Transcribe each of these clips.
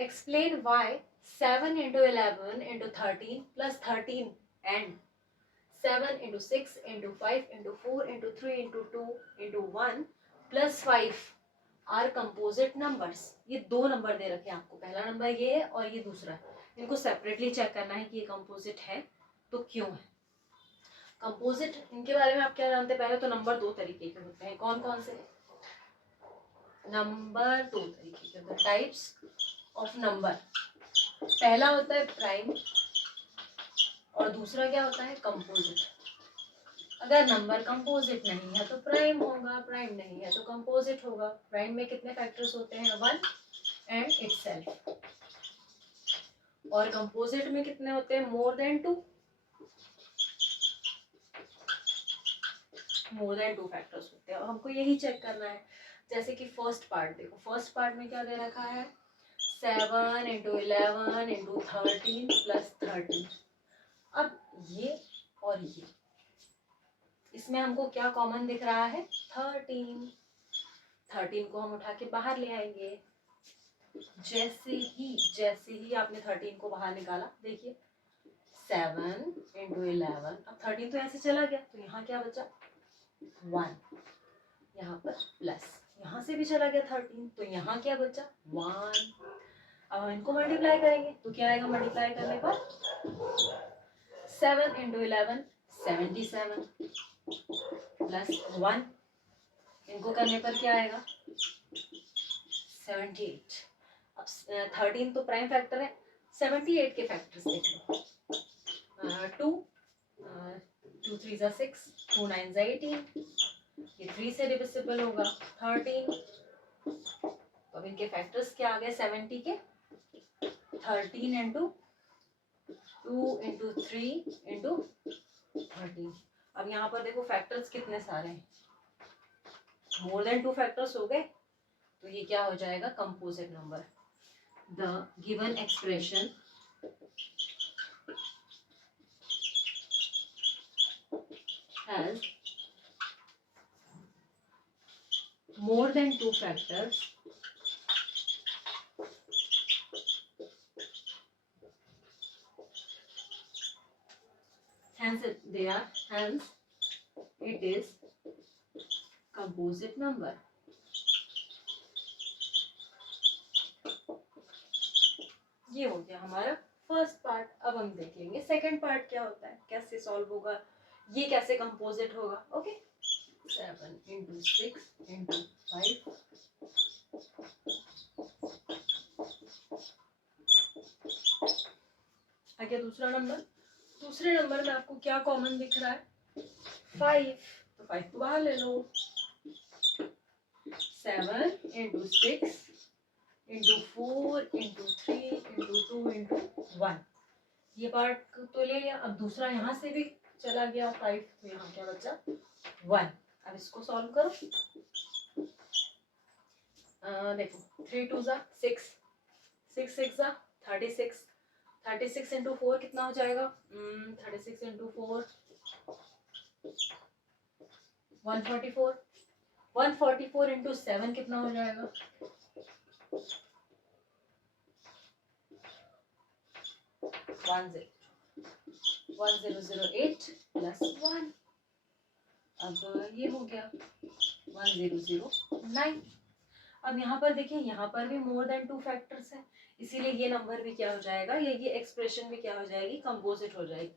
explain why 7 into 11 into 13 plus 13 and 7 into 6 into 5 into 4 into 3 into 2 into 1 plus 5 are composite numbers. ये दो number दे रखे हैं आपको, पहला नंबर ये है और ये दूसरा है। इनको सेपरेटली चेक करना है कि ये कंपोजिट है तो क्यों है। कंपोजिट, इनके बारे में आप क्या जानते हैं? पहले तो नंबर दो तरीके के होते हैं। कौन कौन से नंबर? दो तरीके के होते हैं, टाइप्स ऑफ नंबर। पहला होता है प्राइम और दूसरा क्या होता है? कंपोजिट। अगर नंबर कंपोजिट नहीं है तो प्राइम होगा, प्राइम नहीं है तो कंपोजिट होगा। प्राइम में कितने फैक्टर्स होते हैं? 1 एंड इटसेल्फ। और कंपोजिट में कितने होते हैं? More than 2। More than 2 factors होते हैं। और हमको यही चेक करना है। जैसे कि फर्स्ट पार्ट देखो, फर्स्ट पार्ट में क्या दे रखा है? 7 into 11 into 13 plus 13। अब ये और ये, इसमें हमको क्या कॉमन दिख रहा है? 13। 13 को हम उठा के बाहर ले आएंगे। जैसे ही आपने 13 को बाहर निकाला, देखिए 7 into 11, अब 13 तो ऐसे चला गया तो यहाँ क्या बचा? 1। यहाँ पर प्लस, यहाँ से भी चला गया 13 तो यहाँ क्या बचा? 1। अब हम इनको मल्टीप्लाई करेंगे तो क्या आएगा मल्टीप्लाई करने पर? 7 into 11 77 प्लस 1, इनको करने पर क्या आएगा? 78। अब 13 तो प्राइम फैक्टर है, 78 के फैक्टर्स देख लो। 2 2 3 जा 6, 2 9 जा 18, ये 3 से डिविजिबल होगा 13। तो अब इनके फैक्टर्स क्या आ गए 70 के? 13 इंटू 2 इंटू 3 इंटू 13। अब यहाँ पर देखो फैक्टर्स कितने सारे हैं, मोर देन 2 फैक्टर्स हो गए तो ये क्या हो जाएगा? Composite number. The given expression has more than 2 factors hence it is composite number। ये हो गया हमारा फर्स्ट पार्ट। अब हम देख लेंगे सेकंड पार्ट क्या होता है, कैसे सॉल्व होगा, ये कैसे कंपोजिट होगा। ओके, 7 into 6 into 5 आ गया दूसरा नंबर। दूसरे नंबर में आपको क्या कॉमन दिख रहा है? 5, तो 5 को बाहर ले लो। 7 into 6 into 4 into 3 into 2 into 1, ये पार्ट तो ले लिया। अब दूसरा यहाँ से भी चला गया 5, तो यहाँ क्या बचा? 1। अब इसको सॉल्व करो। देखो 3 2 जा 6, 6 6 जा 36, 36 इंटू 4 कितना हो जाएगा? 36 इंटू 4 144, 144 इंटू 7 कितना हो जाएगा? 1008 प्लस 1। अब ये हो गया 1009। अब यहाँ पर देखिए, यहाँ पर भी मोर देन 2 फैक्टर्स है, इसीलिए ये नंबर भी क्या हो जाएगा, ये एक्सप्रेशन भी क्या हो जाएगी? कंपोजिट हो जाएगी।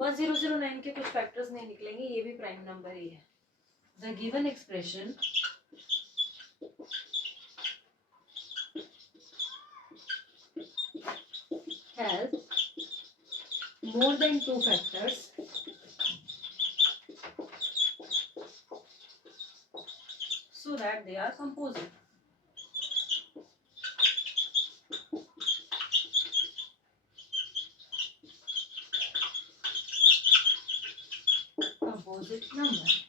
1009 के कुछ फैक्टर्स नहीं निकलेंगे, ये भी प्राइम नंबर ही है। The given expression has more than 2 factors so that they are composite। composite number।